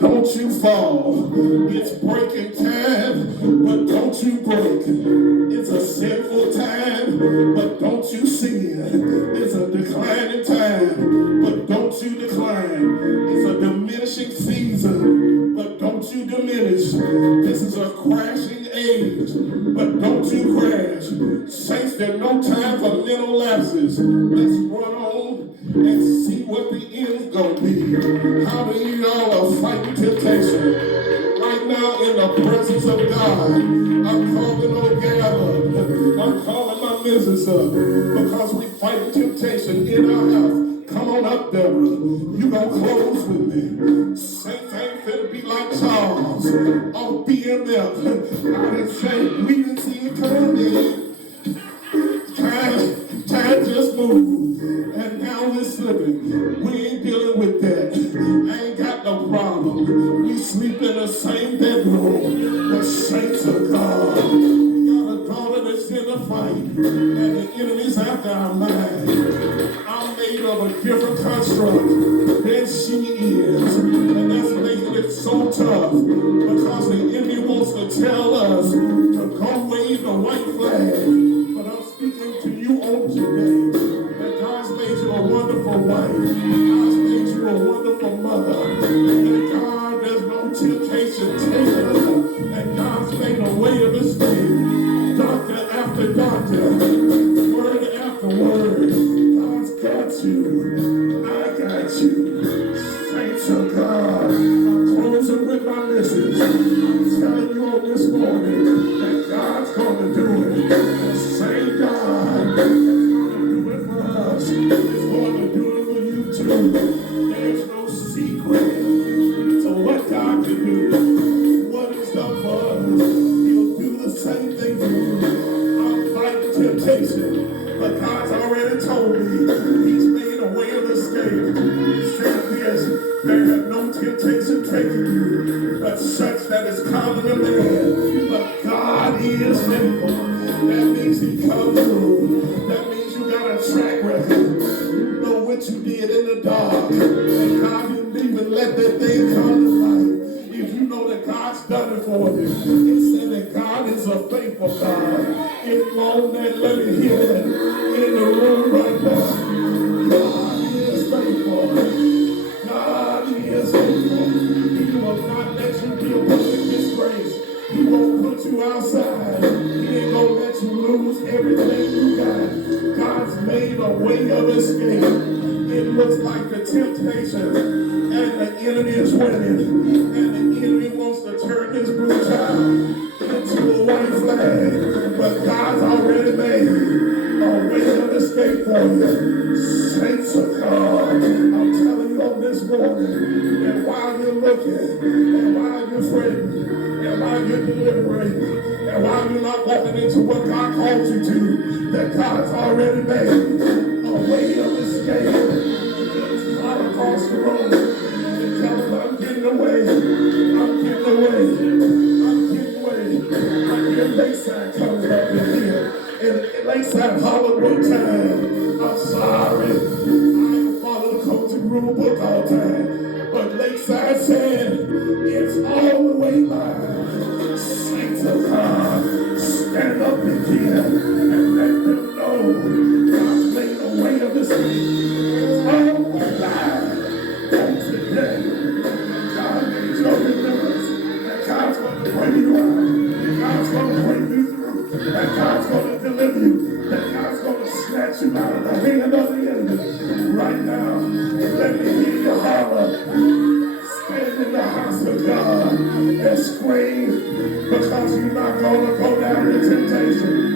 Don't you fall. It's breaking time, but don't you break. It's a sinful time, but don't you sin. It's a declining time, but don't you decline. It's a diminishing season, but don't you diminish. This is a crashing age, but don't you crash. Saints, there's no time for little lapses. Let's run on and see what the end's gonna be. How many of y'all are fighting temptation? Right now, in the presence of God, I'm calling on Gavin. I'm calling my missus up because we fight temptation in our house. Come on up, Deborah. You gonna close with me. Saints ain't finna be like Charles on BMF. I didn't say we didn't see it coming. Time just moved, and now we're slipping. We ain't dealing with that. I ain't got no problem. We sleep in the same bedroom. The saints of God. We got a daughter that's in a fight, and the enemy's after our mind. I'm made of a different construct than she is, and that's making it so tough because the enemy wants to tell us to go wave the white flag. But I'm speaking to you on today that God's made you a wonderful wife. God's made you a wonderful mother. And God, there's no temptation taken us. And God's made a way of escape. Doctor after doctor, word after word. God's got you. I got you. Saints of God. I'm closing with my missus. I'm telling you on this morning that God's going to do it. The same God that's going to do it for us is going to do it for you too. There's no secret to what God can do. What He's done for us, He'll do the same thing for you. I'm fighting temptation, but God's already told me He's made a way of escape. He said this, there have no temptation taken you, but such that is common to man. But God is faithful. That means He comes through. That means you got a track record. You know what you did in the dark. And God didn't even let that thing come to light. If you know that God's done it for you, it said that God is a faithful God. If you own that, let me hear that in the room right now. God is faithful. God is faithful. He will not let you be a public disgrace. He won't put you outside. He ain't gonna let you lose everything you got. God's made a way of escape. It looks like the temptation and the enemy is winning. And the enemy wants to turn this blue child into a white flag. But God's already made a way of escape for you. Saints of God, I'm telling you on this morning that while you're looking and while you're fretting and while you're deliberating and while you're not walking into what God called you to, that God's already made a way of escape. It's right across the road and tell them I'm getting away. I'm getting away. I'm getting away. I hear Lakeside comes up in here. In Lakeside Hollywood time. I'm sorry. I ain't follow the coaching rule book all the time. But Lakeside said it's all the way live. Saints of God, stand up in here and let them know God's made a way of escape. It's all the way live. On today, God needs your remembrance that God's going to bring you out. God's going to bring you through. That God's going to deliver you. That God's going to snatch you out of the hand of the enemy. Right now, let me hear you holler. Stand in the house of God and scream because you're not going to go down in temptation.